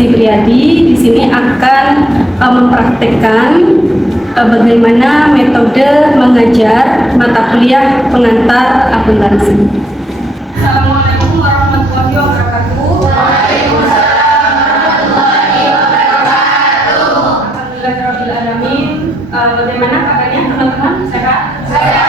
Ningsih Priadi di sini akan mempraktekkan bagaimana metode mengajar mata kuliah pengantar akuntansi. Assalamualaikum warahmatullahi wabarakatuh. Waalaikumsalam warahmatullahi wabarakatuh. Alhamdulillahirabbil alamin. Bagaimana kabarnya teman-teman? Sehat? Sehat.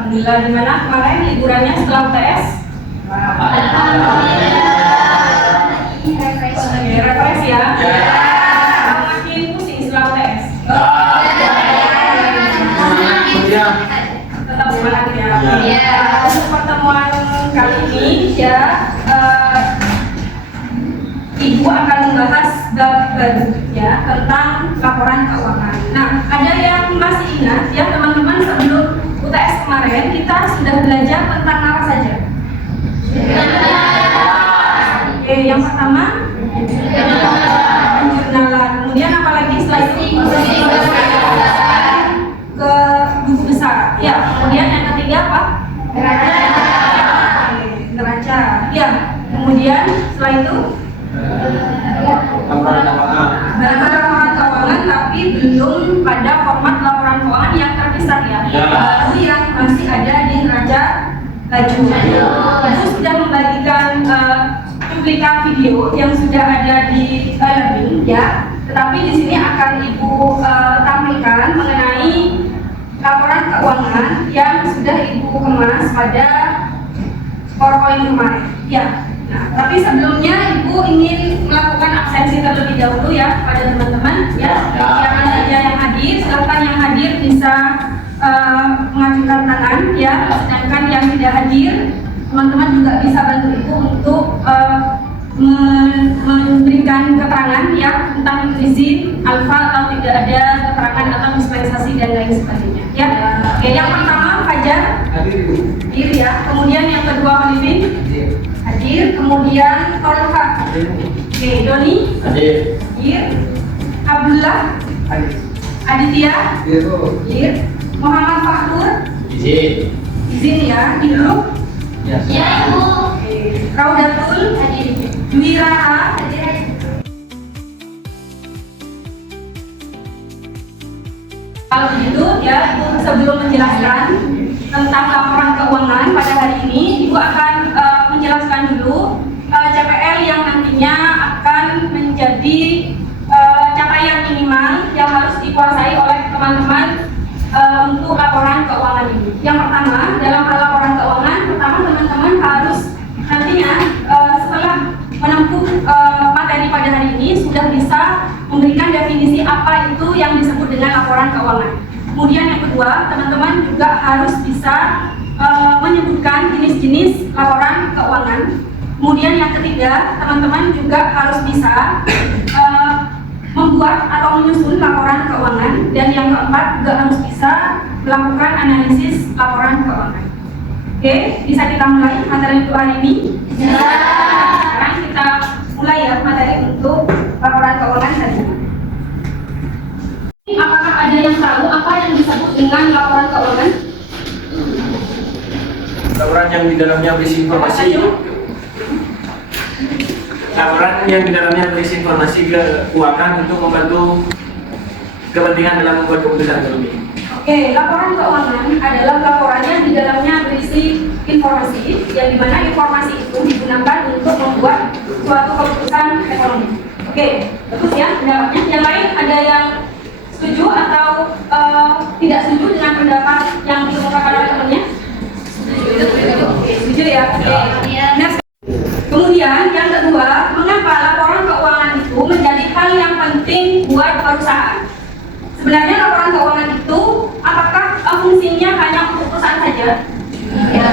Alhamdulillah. Gimana kemarin liburannya setelah UTS? Alhamdulillah. Refresh ya? Makin pusing setelah UTS? Tetap semangat ya? Untuk pertemuan kali ini ya, Ibu akan membahas bab baru ya tentang laporan keuangan. Nah, ada yang masih ingat ya teman-teman, sebelum UTS kemarin kita sudah belajar tentang apa saja? Oke, yang pertama penjurnalan, kemudian apa lagi setelah itu? Ke buku besar ya, kemudian yang ketiga apa? Neraca ya, kemudian setelah itu laporan keuangan, tapi belum pada format laporan keuangan yang terpisah ya, baru yang masih ada di neraca laju. Ibu sudah membagikan cuplikan video yang sudah ada di learning ya, tetapi di sini akan Ibu tampilkan mengenai laporan keuangan yang sudah Ibu kemas pada PowerPoint kemarin ya. Nah, tapi sebelumnya Ibu ingin melakukan absensi terlebih dahulu ya pada teman-teman ya. Siapa saja yang hadir, silakan yang hadir bisa mengajukan tangan ya. Sedangkan yang tidak hadir, teman-teman juga bisa bantu Ibu untuk memberikan keterangan ya tentang izin alfa atau tidak ada keterangan atau dispensasi dan lain sebagainya ya. Oke, yang pertama Fajar hadir ya, kemudian yang kedua Olivin hadir, kemudian Tolka, oke, Doni hadir, Abdullah hadir, Aditya hadir, Muhammad Fakhur izin ya, Ibu ya Ibu, Raudatul hadir, Dwi Raha hadir. Kalau begitu ya, Ibu sebelum menjelaskan tentang laporan keuangan pada hari ini, Ibu akan menjelaskan dulu CPL yang nantinya akan menjadi capaian minimal yang harus dikuasai oleh teman-teman untuk laporan keuangan ini. Yang pertama, dalam hal laporan keuangan, pertama teman-teman harus nantinya setelah menempuh materi pada hari ini sudah bisa memberikan definisi apa itu yang disebut dengan laporan keuangan. Kemudian yang kedua, teman-teman juga harus bisa menyebutkan jenis-jenis laporan keuangan. Kemudian yang ketiga, teman-teman juga harus bisa membuat atau menyusun laporan keuangan. Dan yang keempat juga harus bisa melakukan analisis laporan keuangan. Oke, bisa kita mulai materi untuk hari ini? Ya. Sekarang kita mulai ya materi untuk laporan keuangan hari ini. Apakah ada yang tahu apa yang disebut dengan laporan keuangan? Laporan yang di dalamnya berisi informasi. Laporan yang di dalamnya berisi informasi keuangan untuk membantu kepentingan dalam membuat keputusan ekonomi. Oke, laporan keuangan adalah laporan yang di dalamnya berisi informasi, yang dimana informasi itu digunakan untuk membuat suatu keputusan ekonomi. Oke, bagus ya pendapatnya. Yang lain ada yang setuju atau tidak setuju dengan pendapat yang dikemukakan oleh temannya? Oke, setuju ya. Oke. Nah, kemudian yang kedua, mengapa laporan keuangan itu menjadi hal yang penting buat perusahaan? Sebenarnya laporan keuangan itu apakah fungsinya hanya untuk perusahaan saja? Ya.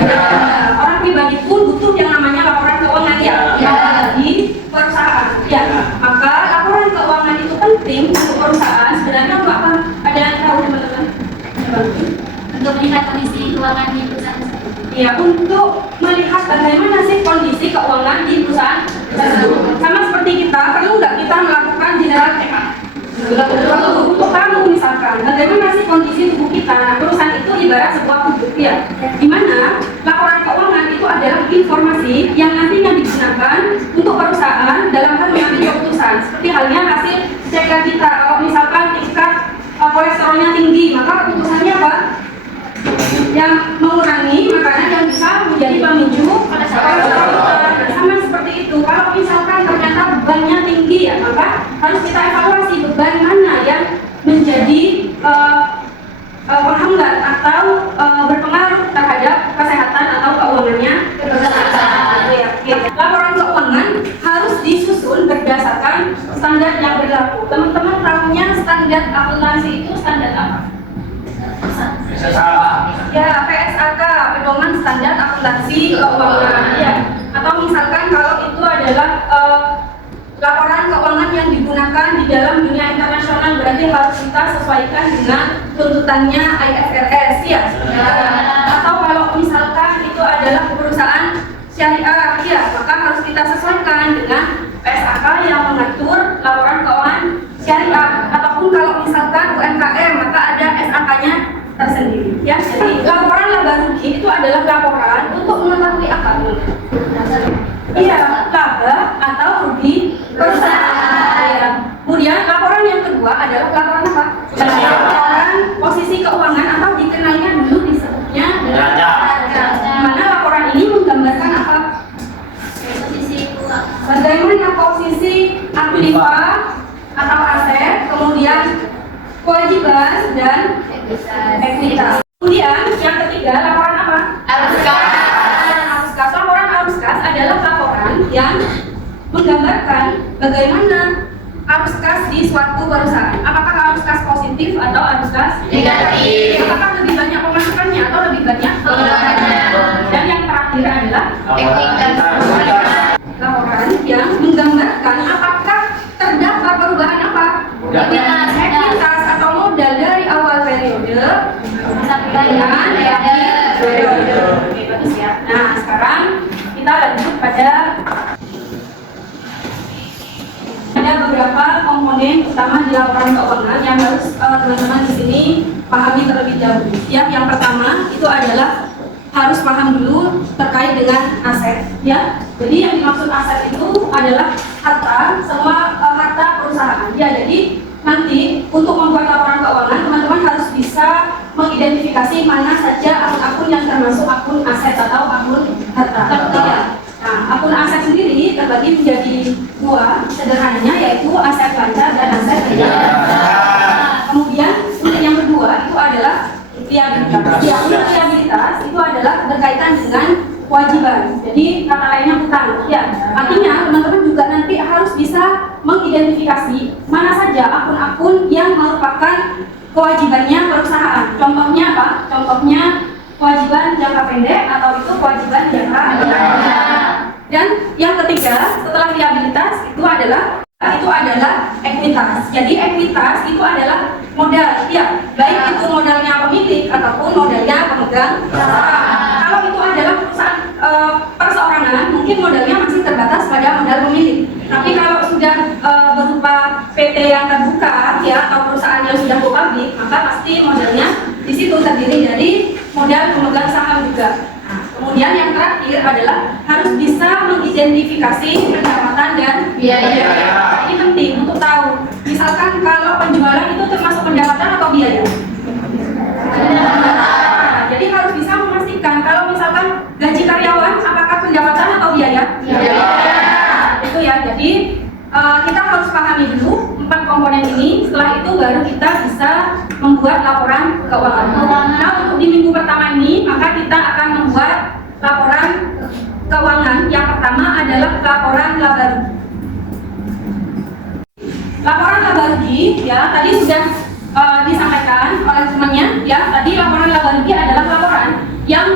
Orang pribadi pun butuh yang namanya laporan keuangan ya, di perusahaan. Ya, maka laporan keuangan itu penting untuk perusahaan. Sebenarnya untuk apa? Ada yang tahu teman-teman? Untuk melihat kondisi keuangan di perusahaan. Ya, untuk melihat bagaimana sih kondisi keuangan di perusahaan tersebut. Sama seperti kita, perlu nggak kita melakukan general check up? Untuk kamu misalkan, bagaimana sih kondisi tubuh kita? Nah, perusahaan itu ibarat sebuah tubuh ya, di mana laporan keuangan itu adalah informasi yang nantinya digunakan untuk perusahaan dalam halnya hasil cek kita. Kalau misalkan tingkat kolesterolnya tinggi, maka keputusannya apa? Yang mengurangi makanan yang bisa menjadi pemicu kolesterol. Sama seperti itu. Kalau misalkan ternyata bebannya tinggi ya, maka harus kita evaluasi beban mana yang menjadi penghambat atau berpengaruh terhadap kesehatan atau keuangannya. Laporan keuangan harus disusun berdasarkan standar yang berlaku. Teman-teman tahunya standar akuntansi itu standar apa? Ya, PSAK, pedoman standar akuntansi keuangan. Ya. Atau misalkan kalau itu adalah laporan keuangan yang digunakan di dalam dunia internasional, berarti harus kita sesuaikan dengan tuntutannya IFRS ya. Atau kalau misalkan itu adalah perusahaan syariah ya, maka harus kita sesuaikan dengan PSAK yang mengatur laporan keuangan syariah. Ataupun kalau misalkan UMKM, maka ada SAK-nya tersendiri ya. Jadi laporan laba rugi itu adalah laporan untuk mengetahui apa? Iya, laba atau rugi perusahaan. Ya. Kemudian laporan yang kedua adalah laporan apa? Laporan posisi keuangan atau dikenalnya dulu disebutnya neraca. Mana laporan ini menggambarkan apa? Bagaimana posisi aktiva atau aset, kemudian kewajiban dan ekuitas. Kemudian yang ketiga laporan apa? Arus kas. Laporan arus kas adalah laporan yang menggambarkan bagaimana arus kas di suatu perusahaan. Apakah arus kas positif atau arus kas negatif? Apakah lebih banyak pemasukannya atau lebih banyak pengeluarannya? Dan yang terakhir adalah ekuitas. Laporan yang menggambarkan apakah terdapat perubahan apa? Ekuitas atau modal dari awal periode sampai akhir periode. Oke, bagus ya. Nah, sekarang kita lanjut pada beberapa komponen utama di laporan keuangan yang harus teman-teman di sini pahami terlebih dahulu. Yang pertama itu adalah harus paham dulu terkait dengan aset ya. Jadi yang dimaksud aset itu adalah harta, semua harta perusahaan ya. Jadi nanti untuk membuat laporan keuangan teman-teman harus bisa mengidentifikasi mana saja akun-akun yang termasuk akun aset atau akun harta ya. Nah, akun aset sendiri terbagi menjadi dua sederhananya, yaitu aset lancar dan aset tidak. Kemudian untuk yang kedua itu adalah liabilitas. Ya, untuk liabilitas itu adalah berkaitan dengan kewajiban. Jadi kata lainnya hutang. Ya, artinya teman-teman juga nanti harus bisa mengidentifikasi mana saja akun-akun yang merupakan kewajibannya perusahaan. Contohnya apa? Contohnya kewajiban jangka pendek atau itu kewajiban jangka panjang. Dan yang ketiga setelah liabilitas itu adalah ekuitas. Jadi ekuitas itu adalah modal, ya, baik itu modalnya pemilik ataupun modalnya pemegang saham. Kalau itu adalah perusahaan perseorangan, mungkin modalnya masih terbatas pada modal pemilik. Tapi kalau sudah berupa PT yang terbuka, ya, atau perusahaan yang sudah go public, maka pasti modalnya di situ terdiri dari modal pemegang saham juga. Kemudian yang terakhir adalah harus bisa mengidentifikasi pendapatan dan biaya. Ini penting untuk tahu. Misalkan kalau penjualan itu termasuk pendapatan atau biaya? Jadi harus bisa memastikan kalau misalkan gaji karyawan apakah pendapatan atau biaya? Biaya. Itu ya. Jadi kita harus pahami dulu 4 komponen ini. Setelah itu baru kita bisa membuat laporan keuangan. Nah, untuk di minggu pertama ini maka kita akan membuat laporan keuangan. Yang pertama adalah laporan laba rugi. Laporan laba rugi ya tadi sudah disampaikan oleh temannya ya. Tadi laporan laba rugi adalah laporan yang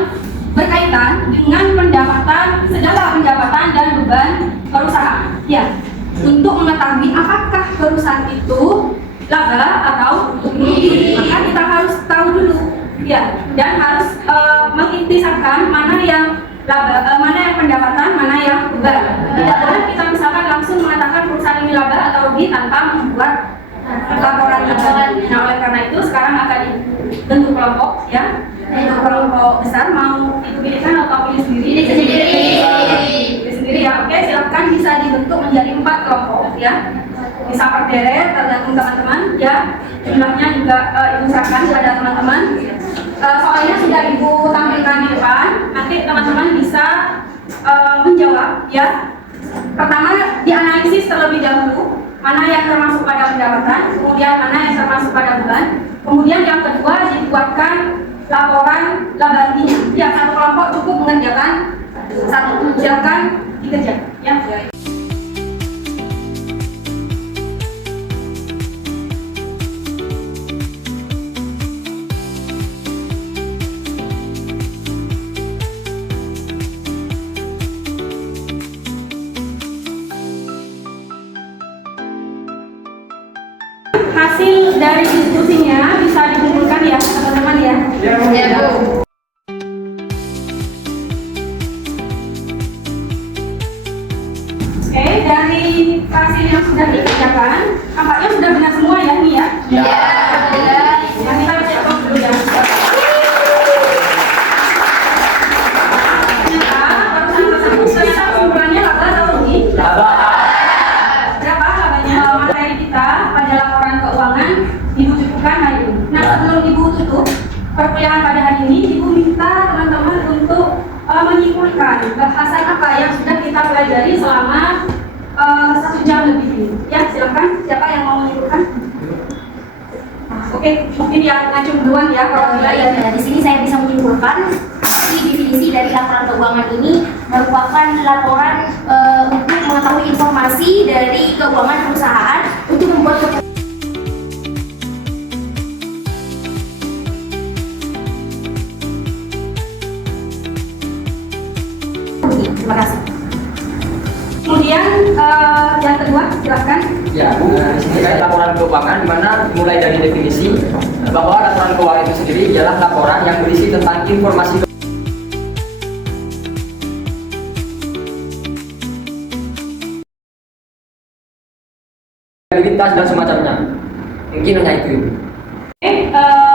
berkaitan dengan pendapatan, segala pendapatan dan beban perusahaan ya. Untuk mengetahui apakah perusahaan itu laba atau rugi, maka kita harus tahu dulu ya, dan harus mengintisapkan mana yang laba, mana yang pendapatan, mana yang beban. Tidak boleh kita misalkan langsung mengatakan perusahaan ini laba atau rugi tanpa membuat laporan laba. Nah, oleh karena itu sekarang akan dibentuk kelompok ya, untuk kelompok besar. Mau dipilihkan atau pilih sendiri? Pilih sendiri ya. Oke, silakan bisa dibentuk menjadi 4 kelompok ya. bisa berderet tergantung teman-teman ya. Jumlahnya juga ibu serahkan kepada teman-teman. Soalnya sudah ibu tampilkan di depan, nanti teman-teman bisa menjawab ya. Pertama dianalisis terlebih dahulu mana yang termasuk pada pendapatan, kemudian mana yang termasuk pada bulan, kemudian yang kedua dibuatkan laporan laba intinya. Ya, satu kelompok cukup mengerjakan satu, silakan dikerjakan ya. Hasil dari diskusinya bisa dikumpulkan ya teman-teman ya. Ya, Bu. Oke, dari hasil yang sudah dikerjakan, nampaknya sudah benar semua ya ini ya. Ya. Yang kita cek dulu ya. Ternyata kesimpulannya laba atau rugi? Berapa labanya materi kita pada laporan keuangan ibu cukupkan hari ini. Nah, sebelum ibu tutup perkuliahan pada hari ini, ibu minta teman-teman untuk menyimpulkan bahasan apa yang sudah kita pelajari selama 1 jam lebih ini. Ya, silakan. Siapa yang mau menyimpulkan? Oke, mungkin yang ngacung duluan ya. Kalau Ya, di sini saya bisa menyimpulkan definisi dari laporan keuangan ini merupakan laporan untuk mengetahui informasi dari keuangan perusahaan untuk membuat Terima kasih. kemudian yang kedua, silakan. Ya, Bu, di sini terkait laporan keuangan, di mana mulai dari definisi bahwa laporan keuangan itu sendiri ialah laporan yang berisi tentang informasi likuiditas dan semacamnya. Mungkin hanya itu. Oke,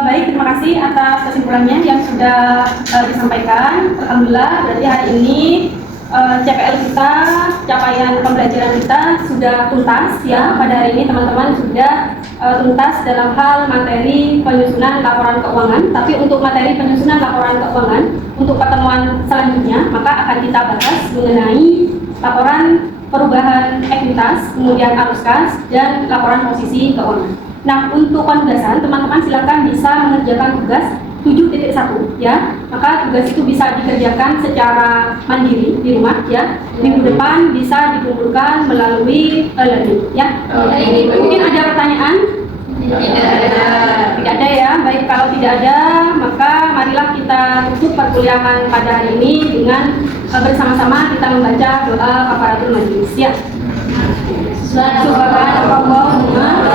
baik, terima kasih atas kesimpulannya yang sudah disampaikan. Alhamdulillah, berarti hari ini CPL kita, capaian pembelajaran kita sudah tuntas ya. Pada hari ini teman-teman sudah tuntas dalam hal materi penyusunan laporan keuangan. Tapi untuk materi penyusunan laporan keuangan untuk pertemuan selanjutnya, maka akan kita bahas mengenai laporan perubahan ekuitas, kemudian arus kas, dan laporan posisi keuangan. Nah, untuk penugasan, teman-teman silakan bisa mengerjakan tugas 7.1 ya. Maka tugas itu bisa dikerjakan secara mandiri di rumah ya. Minggu depan bisa dikumpulkan melalui e-learning ya. Mungkin ada pertanyaan? Tidak ada ya. Baik, kalau tidak ada, maka marilah kita tutup perkuliahan pada hari ini dengan bersama-sama kita membaca doa kafaratul majlis ya. Subhanallah.